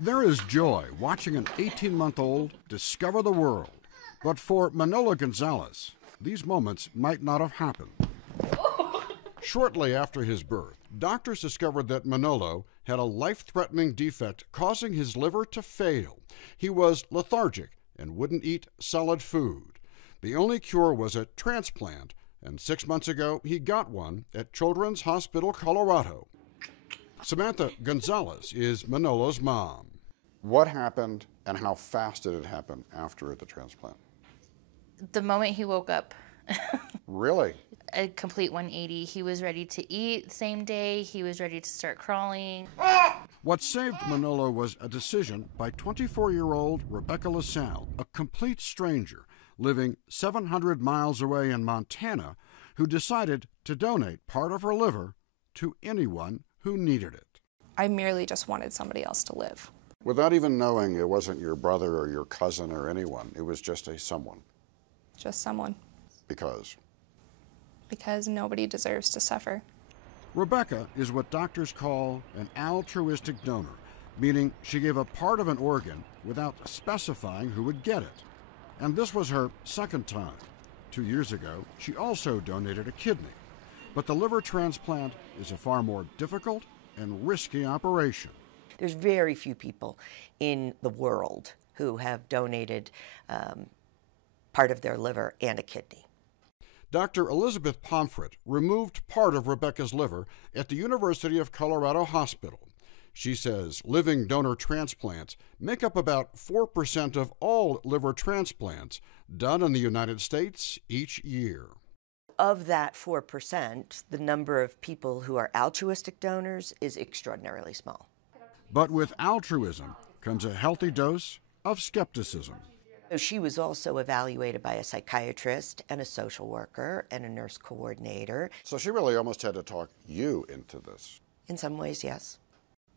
There is joy watching an 18-month-old discover the world. But for Manolo Gonzalez, these moments might not have happened. Shortly after his birth, doctors discovered that Manolo had a life-threatening defect causing his liver to fail. He was lethargic and wouldn't eat solid food. The only cure was a transplant, and 6 months ago he got one at Children's Hospital, Colorado. Samantha Gonzalez is Manolo's mom. What happened and how fast did it happen after the transplant? The moment he woke up. Really? A complete 180. He was ready to eat the same day. He was ready to start crawling. What saved Manolo was a decision by 24-year-old Rebecca LaSalle, a complete stranger living 700 miles away in Montana, who decided to donate part of her liver to anyone who needed it. I merely just wanted somebody else to live. Without even knowing it wasn't your brother or your cousin or anyone, it was just a someone. Just someone. Because? Because nobody deserves to suffer. Rebecca is what doctors call an altruistic donor, meaning she gave a part of an organ without specifying who would get it. And this was her second time. 2 years ago, she also donated a kidney. But the liver transplant is a far more difficult and risky operation. There's very few people in the world who have donated part of their liver and a kidney. Dr. Elizabeth Pomfret removed part of Rebecca's liver at the University of Colorado Hospital. She says living donor transplants make up about 4% of all liver transplants done in the United States each year. Of that 4%, the number of people who are altruistic donors is extraordinarily small. But with altruism comes a healthy dose of skepticism. She was also evaluated by a psychiatrist and a social worker and a nurse coordinator. So she really almost had to talk you into this. In some ways, yes.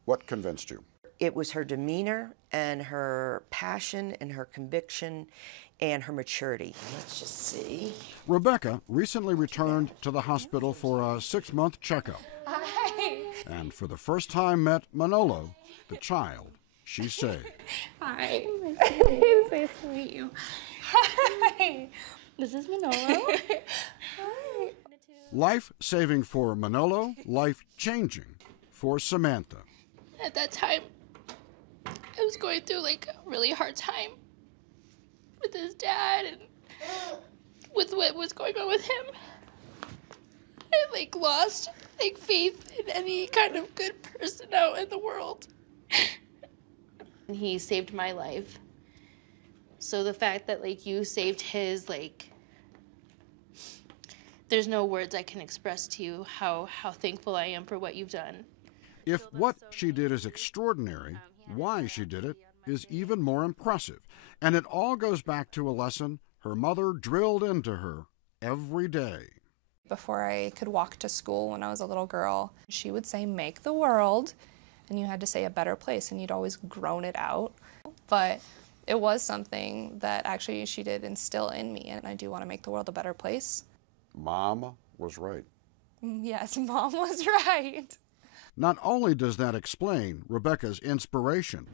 What convinced you? It was her demeanor and her passion and her conviction and her maturity. Let's just see. Rebecca recently returned to the hospital for a 6-month checkup. Hi. And for the first time met Manolo, the child she saved. Hi. It's nice to meet you. Hi. This is Manolo. Hi. Life-saving for Manolo, life-changing for Samantha. At that time, I was going through like a really hard time with his dad and with what was going on with him. I lost faith in any kind of good person out in the world. He saved my life. So the fact that you saved his, there's no words I can express to you how thankful I am for what you've done. If what she did is extraordinary, why she did it is even more impressive. And it all goes back to a lesson her mother drilled into her every day. Before I could walk to school when I was a little girl, she would say, "Make the world," and you had to say a better place, and you'd always groan it out. But it was something that actually she did instill in me, and I do want to make the world a better place. Mom was right. Yes, Mom was right. Not only does that explain Rebecca's inspiration,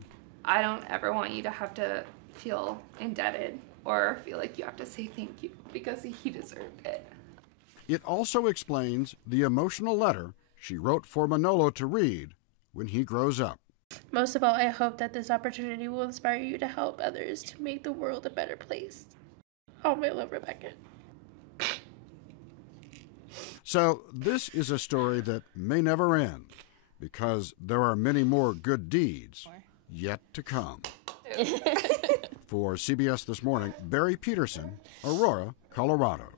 I don't ever want you to have to feel indebted or feel like you have to say thank you because he deserved it. it also explains the emotional letter she wrote for Manolo to read when he grows up. Most of all, I hope that this opportunity will inspire you to help others to make the world a better place. All my love, Rebecca. So this is a story that may never end, because there are many more good deeds yet to come. For CBS This Morning, Barry Peterson, Aurora, Colorado.